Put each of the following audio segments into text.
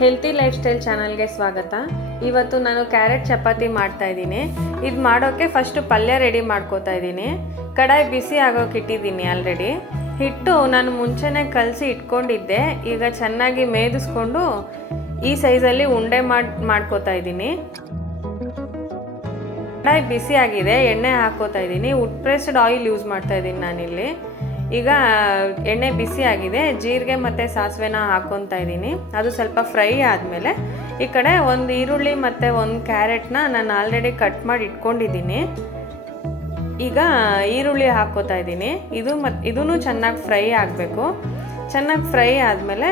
Healthy life style ಚಾನಲ್ಗೆ ಸ್ವಾಗತ. ಇವತ್ತು ನಾನು ಕ್ಯಾರೆಟ್ ಚಪಾತಿ ಮಾಡ್ತಾ ಇದ್ದೀನಿ. ಇದು ಮಾಡೋಕ್ಕೆ ಫಸ್ಟು ಪಲ್ಯ ರೆಡಿ ಮಾಡ್ಕೋತಾ ಇದ್ದೀನಿ. ಕಡಾಯಿ ಬಿಸಿ ಆಗೋಕೆ ಇಟ್ಟಿದ್ದೀನಿ ಆಲ್ರೆಡಿ. ಹಿಟ್ಟು ನಾನು ಮುಂಚೆನೇ ಕಲಸಿ ಇಟ್ಕೊಂಡಿದ್ದೆ. ಈಗ ಚೆನ್ನಾಗಿ ಮೇದಿಸ್ಕೊಂಡು ಈ ಸೈಜಲ್ಲಿ ಉಂಡೆ ಮಾಡ್ಕೋತಾ ಇದ್ದೀನಿ. ಕಡಾಯಿ ಬಿಸಿ ಆಗಿದೆ, ಎಣ್ಣೆ ಹಾಕೋತಾ ಇದ್ದೀನಿ. ವುಡ್ ಪ್ರೆಸ್ಡ್ ಆಯಿಲ್ ಯೂಸ್ ಮಾಡ್ತಾ ಇದ್ದೀನಿ ನಾನಿಲ್ಲಿ. ಈಗ ಎಣ್ಣೆ ಬಿಸಿ ಆಗಿದೆ, ಜೀರಿಗೆ ಮತ್ತು ಸಾಸಿವೆನ ಹಾಕ್ಕೊತಾ ಇದ್ದೀನಿ. ಅದು ಸ್ವಲ್ಪ ಫ್ರೈ ಆದಮೇಲೆ ಈ ಕಡೆ ಒಂದು ಈರುಳ್ಳಿ ಮತ್ತು ಒಂದು ಕ್ಯಾರೆಟ್ನ ನಾನು ಆಲ್ರೆಡಿ ಕಟ್ ಮಾಡಿ ಇಟ್ಕೊಂಡಿದ್ದೀನಿ. ಈಗ ಈರುಳ್ಳಿ ಹಾಕ್ಕೋತಾ ಇದ್ದೀನಿ. ಇದೂ ಚೆನ್ನಾಗಿ ಫ್ರೈ ಆಗಬೇಕು. ಚೆನ್ನಾಗಿ ಫ್ರೈ ಆದಮೇಲೆ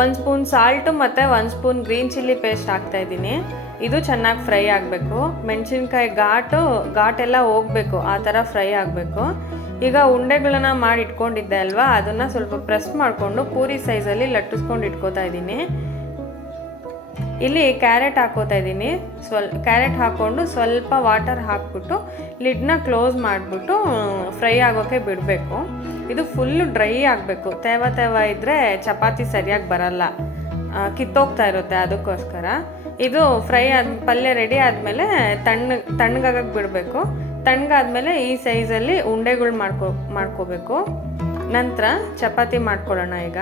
ಒಂದು ಸ್ಪೂನ್ ಸಾಲ್ಟು ಮತ್ತು ಒಂದು ಸ್ಪೂನ್ ಗ್ರೀನ್ ಚಿಲ್ಲಿ ಪೇಸ್ಟ್ ಹಾಕ್ತಾಯಿದ್ದೀನಿ. ಇದು ಚೆನ್ನಾಗಿ ಫ್ರೈ ಆಗಬೇಕು. ಮೆಣಸಿನ್ಕಾಯಿ ಘಾಟೆಲ್ಲ ಹೋಗಬೇಕು, ಆ ಥರ ಫ್ರೈ ಆಗಬೇಕು. ಈಗ ಉಂಡೆಗಳನ್ನ ಮಾಡಿ ಇಟ್ಕೊಂಡಿದ್ದೆ ಅಲ್ವಾ, ಅದನ್ನು ಸ್ವಲ್ಪ ಪ್ರೆಸ್ ಮಾಡಿಕೊಂಡು ಪೂರಿ ಸೈಜಲ್ಲಿ ಲಟ್ಟಿಸ್ಕೊಂಡು ಇಟ್ಕೋತಾ ಇದ್ದೀನಿ. ಇಲ್ಲಿ ಕ್ಯಾರೆಟ್ ಹಾಕೋತಾ ಇದ್ದೀನಿ. ಕ್ಯಾರೆಟ್ ಹಾಕ್ಕೊಂಡು ಸ್ವಲ್ಪ ವಾಟರ್ ಹಾಕ್ಬಿಟ್ಟು ಲಿಡ್ನ ಕ್ಲೋಸ್ ಮಾಡಿಬಿಟ್ಟು ಫ್ರೈ ಆಗೋಕ್ಕೆ ಬಿಡಬೇಕು. ಇದು ಫುಲ್ಲು ಡ್ರೈ ಆಗಬೇಕು. ತೇವ ಇದ್ದರೆ ಚಪಾತಿ ಸರಿಯಾಗಿ ಬರಲ್ಲ, ಕಿತ್ತೋಗ್ತಾ ಇರುತ್ತೆ. ಅದಕ್ಕೋಸ್ಕರ ಇದು ಪಲ್ಯ ರೆಡಿ ಆದಮೇಲೆ ತಣ್ಣಗಾಗಕ್ಕೆ ಬಿಡಬೇಕು. ತಣ್ಣಗಾದ್ಮೇಲೆ ಈ ಸೈಜಲ್ಲಿ ಉಂಡೆಗಳು ಮಾಡ್ಕೋಬೇಕು. ನಂತರ ಚಪಾತಿ ಮಾಡ್ಕೊಳ್ಳೋಣ. ಈಗ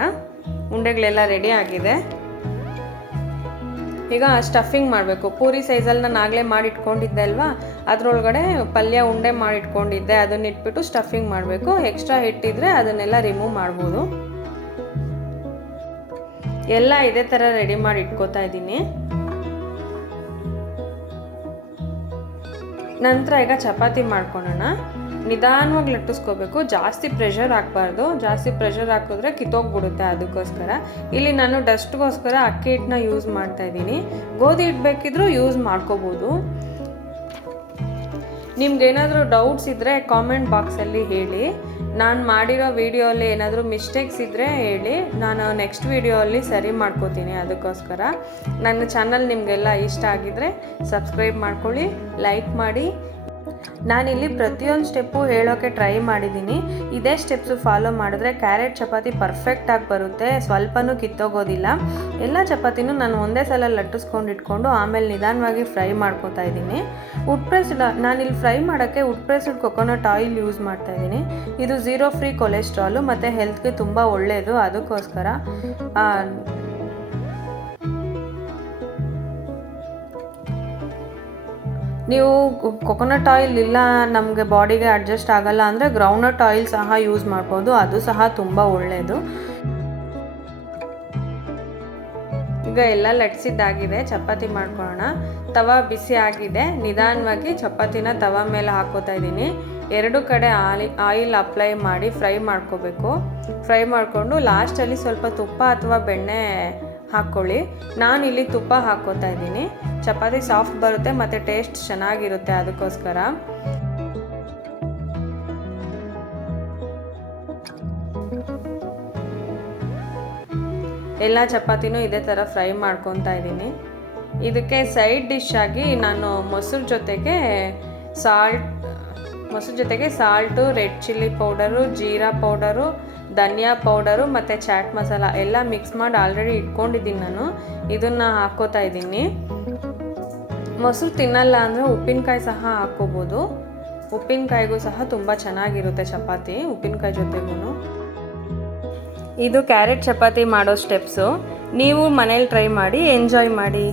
ಉಂಡೆಗಳೆಲ್ಲ ರೆಡಿ ಆಗಿದೆ. ಈಗ ಸ್ಟಫಿಂಗ್ ಮಾಡಬೇಕು. ಪೂರಿ ಸೈಜಲ್ಲಿ ನಾನು ಆಗಲೇ ಮಾಡಿಟ್ಕೊಂಡಿದ್ದೆ ಅಲ್ವಾ, ಅದರೊಳಗಡೆ ಪಲ್ಯ ಉಂಡೆ ಮಾಡಿಟ್ಕೊಂಡಿದ್ದೆ. ಅದನ್ನ ಇಟ್ಬಿಟ್ಟು ಸ್ಟಫಿಂಗ್ ಮಾಡಬೇಕು. ಎಕ್ಸ್ಟ್ರಾ ಹಿಟ್ಟಿದ್ರೆ ಅದನ್ನೆಲ್ಲ ರಿಮೂವ್ ಮಾಡ್ಬೋದು. ಎಲ್ಲ ಇದೇ ಥರ ರೆಡಿ ಮಾಡಿ ಇಟ್ಕೋತಾ ಇದ್ದೀನಿ. ನಂತರ ಈಗ ಚಪಾತಿ ಮಾಡ್ಕೊಳ್ಳೋಣ. ನಿಧಾನವಾಗಿ ಲಟ್ಟಿಸ್ಕೋಬೇಕು. ಜಾಸ್ತಿ ಪ್ರೆಷರ್ ಹಾಕಬಾರ್ದು. ಜಾಸ್ತಿ ಪ್ರೆಷರ್ ಹಾಕಿದ್ರೆ ಕಿತ್ತೋಗ್ಬಿಡುತ್ತೆ. ಅದಕ್ಕೋಸ್ಕರ ಇಲ್ಲಿ ನಾನು ಡಸ್ಟ್ಗೋಸ್ಕರ ಅಕ್ಕಿ ಹಿಟ್ಟನ್ನ ಯೂಸ್ ಮಾಡ್ತಾ ಇದ್ದೀನಿ. ಗೋಧಿ ಹಿಟ್ಟು ಬೇಕಿದ್ರೂ ಯೂಸ್ ಮಾಡ್ಕೋಬೋದು. ನಿಮ್ಗೇನಾದರೂ ಡೌಟ್ಸ್ ಇದ್ದರೆ ಕಾಮೆಂಟ್ ಬಾಕ್ಸಲ್ಲಿ ಹೇಳಿ. ನಾನು ಮಾಡಿರೋ ವಿಡಿಯೋಲ್ಲಿ ಏನಾದರೂ ಮಿಸ್ಟೇಕ್ಸ್ ಇದ್ದರೆ ಹೇಳಿ, ನಾನು ನೆಕ್ಸ್ಟ್ ವಿಡಿಯೋಲ್ಲಿ ಸರಿ ಮಾಡ್ಕೋತೀನಿ. ಅದಕ್ಕೋಸ್ಕರ ನನ್ನ ಚಾನಲ್ ನಿಮಗೆಲ್ಲ ಇಷ್ಟ ಆಗಿದ್ದರೆ ಸಬ್ಸ್ಕ್ರೈಬ್ ಮಾಡ್ಕೊಳ್ಳಿ, ಲೈಕ್ ಮಾಡಿ. ನಾನಿಲ್ಲಿ ಪ್ರತಿಯೊಂದು ಸ್ಟೆಪ್ಪು ಹೇಳೋಕ್ಕೆ ಟ್ರೈ ಮಾಡಿದ್ದೀನಿ. ಇದೇ ಸ್ಟೆಪ್ಸು ಫಾಲೋ ಮಾಡಿದ್ರೆ ಕ್ಯಾರೆಟ್ ಚಪಾತಿ ಪರ್ಫೆಕ್ಟಾಗಿ ಬರುತ್ತೆ, ಸ್ವಲ್ಪನೂ ಕಿತ್ತೋಗೋದಿಲ್ಲ. ಎಲ್ಲ ಚಪಾತಿನೂ ನಾನು ಒಂದೇ ಸಲ ಲಟ್ಟಿಸ್ಕೊಂಡು ಇಟ್ಕೊಂಡು ಆಮೇಲೆ ನಿಧಾನವಾಗಿ ಫ್ರೈ ಮಾಡ್ಕೋತಾ ಇದ್ದೀನಿ. ನಾನಿಲ್ಲಿ ಫ್ರೈ ಮಾಡೋಕ್ಕೆ wood pressed coconut oil use ಮಾಡ್ತಾ ಇದ್ದೀನಿ. ಇದು 0 ಫ್ರೀ ಕೊಲೆಸ್ಟ್ರಾಲು ಮತ್ತು ಹೆಲ್ತ್ಗೆ ತುಂಬ ಒಳ್ಳೆಯದು. ಅದಕ್ಕೋಸ್ಕರ ನೀವು ಕೊಕೊನಟ್ ಆಯಿಲ್ ಇಲ್ಲ, ನಮಗೆ ಬಾಡಿಗೆ ಅಡ್ಜಸ್ಟ್ ಆಗಲ್ಲ ಅಂದರೆ ಗ್ರೌಂಡ್ನಟ್ ಆಯಿಲ್ ಸಹ ಯೂಸ್ ಮಾಡ್ಬೋದು. ಅದು ಸಹ ತುಂಬ ಒಳ್ಳೆಯದು. ಈಗ ಎಲ್ಲ ಲಟ್ಸಿದ್ದಾಗಿದೆ. ಚಪಾತಿ ಮಾಡ್ಕೊಳ್ಳೋಣ. ತವಾ ಬಿಸಿ ಆಗಿದೆ. ನಿಧಾನವಾಗಿ ಚಪಾತಿನ ತವಾ ಮೇಲೆ ಹಾಕೋತಾ ಇದ್ದೀನಿ. ಎರಡು ಕಡೆ ಆಯಿಲ್ ಅಪ್ಲೈ ಮಾಡಿ ಫ್ರೈ ಮಾಡ್ಕೋಬೇಕು. ಫ್ರೈ ಮಾಡಿಕೊಂಡು ಲಾಸ್ಟಲ್ಲಿ ಸ್ವಲ್ಪ ತುಪ್ಪ ಅಥವಾ ಬೆಣ್ಣೆ ಹಾಕ್ಕೊಳ್ಳಿ. ನಾನು ಇಲ್ಲಿ ತುಪ್ಪ ಹಾಕ್ಕೋತಾ ಇದ್ದೀನಿ. ಚಪಾತಿ ಸಾಫ್ಟ್ ಬರುತ್ತೆ ಮತ್ತು ಟೇಸ್ಟ್ ಚೆನ್ನಾಗಿರುತ್ತೆ. ಅದಕ್ಕೋಸ್ಕರ ಎಲ್ಲ ಚಪಾತಿನೂ ಇದೇ ಥರ ಫ್ರೈ ಮಾಡ್ಕೊತಾ ಇದ್ದೀನಿ. ಇದಕ್ಕೆ ಸೈಡ್ ಡಿಶ್ ಆಗಿ ನಾನು ಮೊಸರು ಜೊತೆಗೆ ಸಾಲ್ಟು, ರೆಡ್ ಚಿಲ್ಲಿ ಪೌಡರು, ಜೀರಾ ಪೌಡರು, ಧನಿಯಾ ಪೌಡರು ಮತ್ತು ಚಾಟ್ ಮಸಾಲ ಎಲ್ಲ ಮಿಕ್ಸ್ ಮಾಡಿ ಆಲ್ರೆಡಿ ಇಟ್ಕೊಂಡಿದ್ದೀನಿ ನಾನು. ಇದನ್ನು ಹಾಕ್ಕೋತಾ ಇದ್ದೀನಿ. ಮೊಸರು ತಿನ್ನಲ್ಲ ಅಂದರೆ ಉಪ್ಪಿನಕಾಯಿ ಸಹ ಹಾಕ್ಕೋಬೋದು. ಉಪ್ಪಿನಕಾಯಿಗೂ ಸಹ ತುಂಬ ಚೆನ್ನಾಗಿರುತ್ತೆ ಚಪಾತಿ, ಉಪ್ಪಿನಕಾಯಿ ಜೊತೆಗೂ. ಇದು ಕ್ಯಾರೆಟ್ ಚಪಾತಿ ಮಾಡೋ ಸ್ಟೆಪ್ಸು. ನೀವು ಮನೇಲಿ ಟ್ರೈ ಮಾಡಿ, ಎಂಜಾಯ್ ಮಾಡಿ.